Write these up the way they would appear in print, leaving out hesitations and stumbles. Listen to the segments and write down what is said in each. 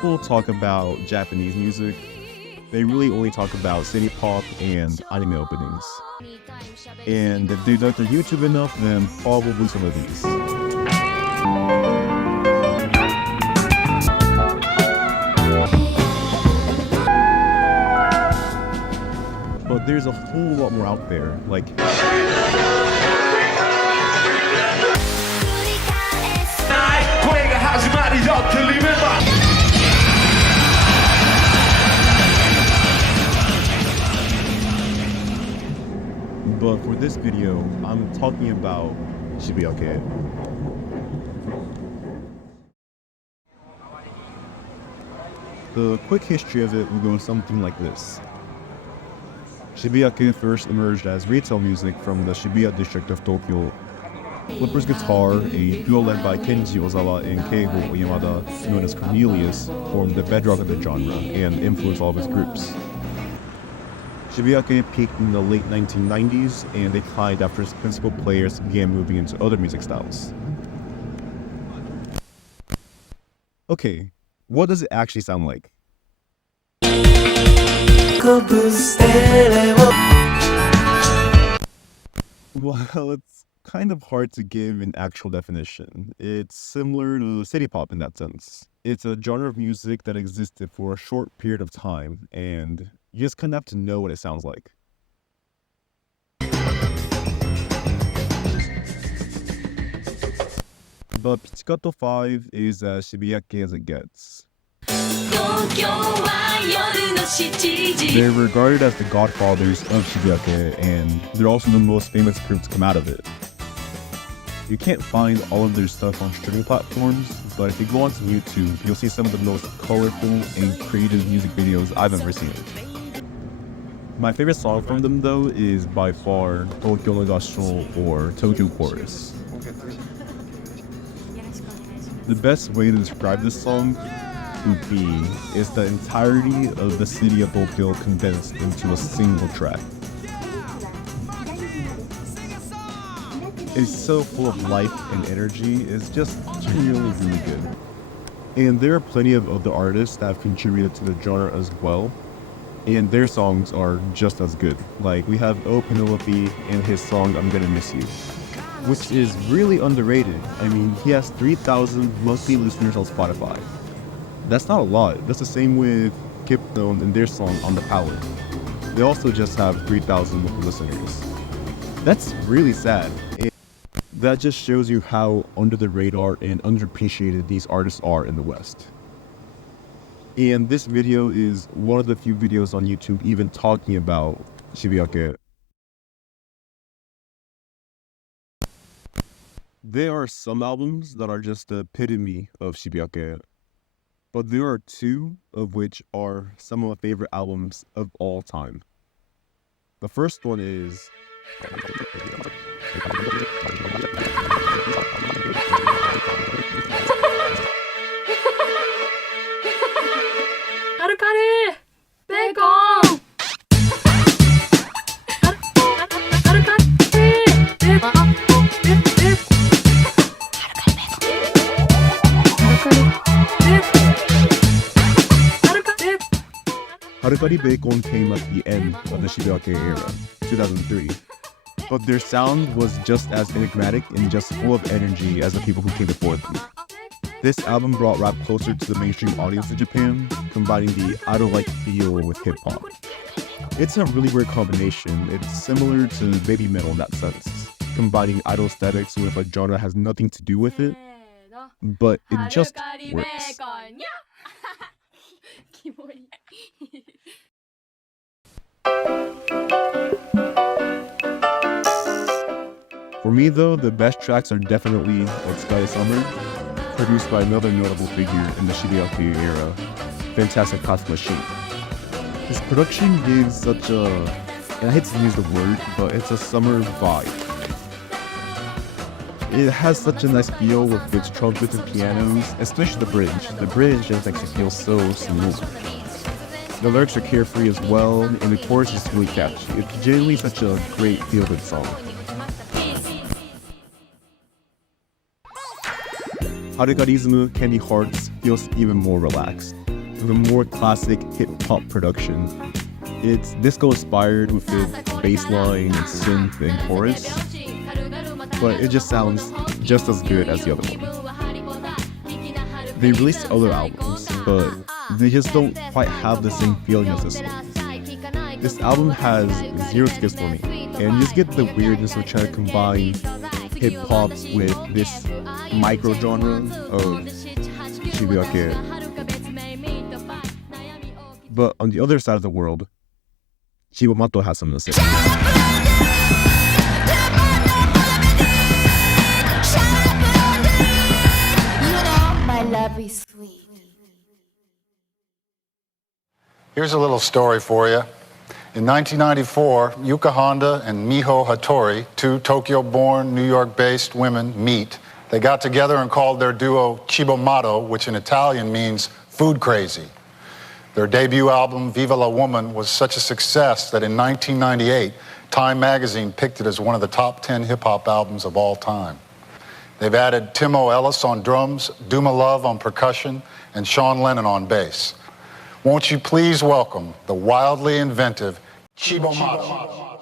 people talk about Japanese music, they really only talk about city pop and anime openings. And if they like their YouTube enough, then probably some of these. But there's a whole lot more out there, like but for this video, I'm talking about Shibuya-kei. The quick history of it will go something like this. Shibuya-kei first emerged as retail music from the Shibuya district of Tokyo. Flipper's Guitar, a duo led by Kenji Ozawa and Keigo Oyamada, known as Cornelius, formed the bedrock of the genre and influenced all of its groups. Shibuya-kei peaked in the late 1990s and declined after its principal players began moving into other music styles. Okay, what does it actually sound like? Well, it's kind of hard to give an actual definition. It's similar to city pop in that sense. It's a genre of music that existed for a short period of time, and you just kind of have to know what it sounds like. But Pizzicato 5 is as Shibuya-kei as it gets. They're regarded as the godfathers of Shibuya-kei, and they're also the most famous group to come out of it. You can't find all of their stuff on streaming platforms, but if you go onto YouTube, you'll see some of the most colorful and creative music videos I've ever seen. My favorite song from them, though, is by far Tokyo no Gasho or Tokyo Chorus. The best way to describe this song would be is the entirety of the city of Tokyo condensed into a single track. It's so full of life and energy, it's just genuinely really good. And there are plenty of other artists that have contributed to the genre as well, and their songs are just as good. Like, we have Penelope and his song I'm Gonna Miss You, which is really underrated. I mean, he has 3,000 monthly listeners on Spotify. That's not a lot. That's the same with Qypthone and their song On the Palette. They also just have 3,000 monthly listeners. That's really sad. And that just shows you how under the radar and underappreciated these artists are in the West. And this video is one of the few videos on YouTube even talking about Shibuya-kei. There are some albums that are just the epitome of Shibuya-kei, but there are two of which are some of my favorite albums of all time. The first one is Halcali! Bacon! Halcali Bacon came at the end of the Shibuya-kei era, 2003. But their sound was just as enigmatic and just full of energy as the people who came before them. This album brought rap closer to the mainstream audience in Japan, combining the idol-like feel with hip-hop. It's a really weird combination. It's similar to Babymetal in that sense, combining idol aesthetics with a genre that has nothing to do with it, but it just works. For me though, the best tracks are definitely Like Sky is Summer, produced by another notable figure in the Shibuya-kei era, Fantastic Cosmic Machine. His production gives such a, and I hate to use the word, but it's a summer vibe. It has such a nice feel with its trumpets and pianos, especially the bridge. The bridge just makes you feel so smooth. The lyrics are carefree as well, and the chorus is really catchy. It's genuinely such a great feel-good song. Halcali's Candy Hearts feels even more relaxed. the more classic hip-hop production. It's disco-inspired with its bass line, synth, and chorus, but it just sounds just as good as the other one. They released other albums, but they just don't quite have the same feeling as this one. This album has zero skips for me, and you just get the weirdness of trying to combine hip-hop with this micro-genre of Shibuya-kei. But on the other side of the world, Cibo Matto has something to say. Here's a little story for you. In 1994, Yuka Honda and Miho Hattori, two Tokyo-born, New York-based women, meet. They got together and called their duo Cibo Matto, which in Italian means food crazy. Their debut album, Viva la Woman, was such a success that in 1998, Time magazine picked it as one of the top 10 hip-hop albums of all time. They've added Timo Ellis on drums, Duma Love on percussion, and Sean Lennon on bass. Won't you please welcome the wildly inventive Cibo Matto.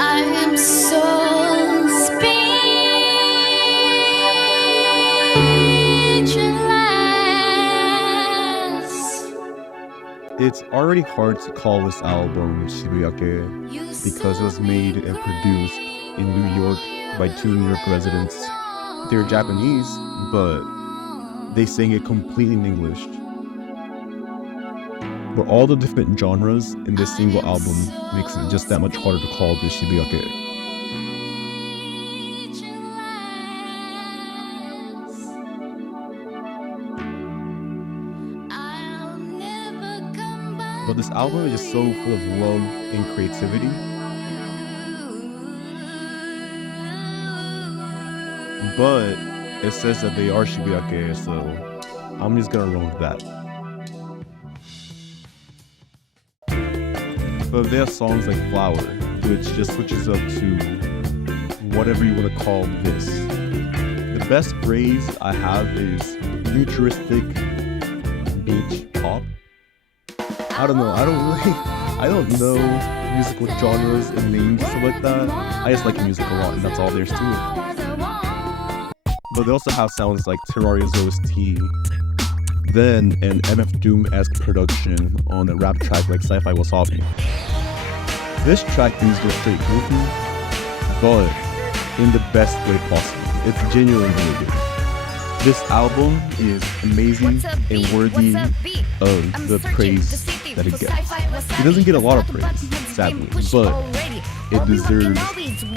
I am so speechless. It's already hard to call this album Shibuya-kei because it was made and produced in New York by two New York residents. They're Japanese, but they sing it completely in English. But all the different genres in this single album makes it just that much harder to call this Shibuya-kei. But this album is just so full of love and creativity. But it says that they are Shibuya-kei, so I'm just gonna roll with that. But they have songs like Flower, which just switches up to whatever you want to call this. The best phrase I have is futuristic beach pop. I don't know, I don't know musical genres and names and stuff like that. I just like music a lot, and that's all there's to it. But they also have sounds like Terraria's OST, then an MF Doom-esque production on a rap track like Sci-Fi Wasabi. This track is just straight goofy, but in the best way possible. It's genuinely really good. This album is amazing and worthy of the praise that it gets. It doesn't get a lot of praise, sadly, but it deserves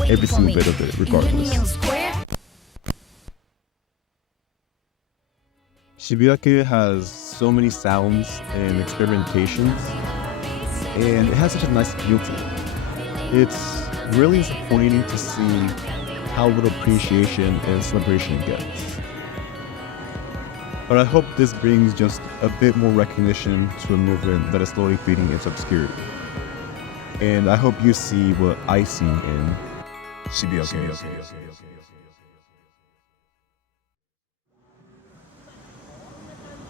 every single bit of it regardless. Shibuya-kei has so many sounds and experimentations, and it has such a nice feel to it. It's really disappointing to see how little appreciation and celebration it gets. But I hope this brings just a bit more recognition to a movement that is slowly fading into obscurity. And I hope you see what I see in Shibuya-kei.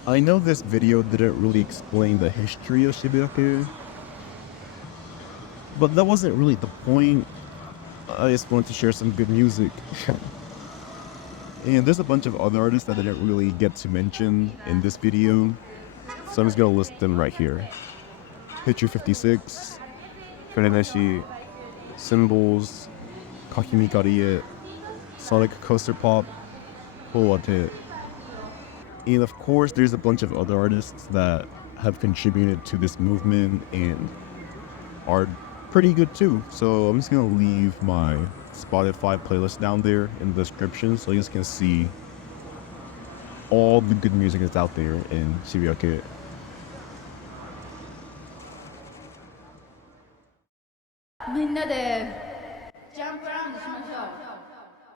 I know this video didn't really explain the history of Shibuya-kei, but that wasn't really the point. I just wanted to share some good music. And there's a bunch of other artists that I didn't really get to mention in this video, so I'm just gonna list them right here. Picture 56, Freneshi, Symbols, Kakimi Kariye, Sonic Coaster Pop, Hoate. And of course, there's a bunch of other artists that have contributed to this movement and are pretty good too. So I'm just gonna leave my Spotify playlist down there in the description so you guys can see all the good music that's out there in Shibuya-kei. みんなで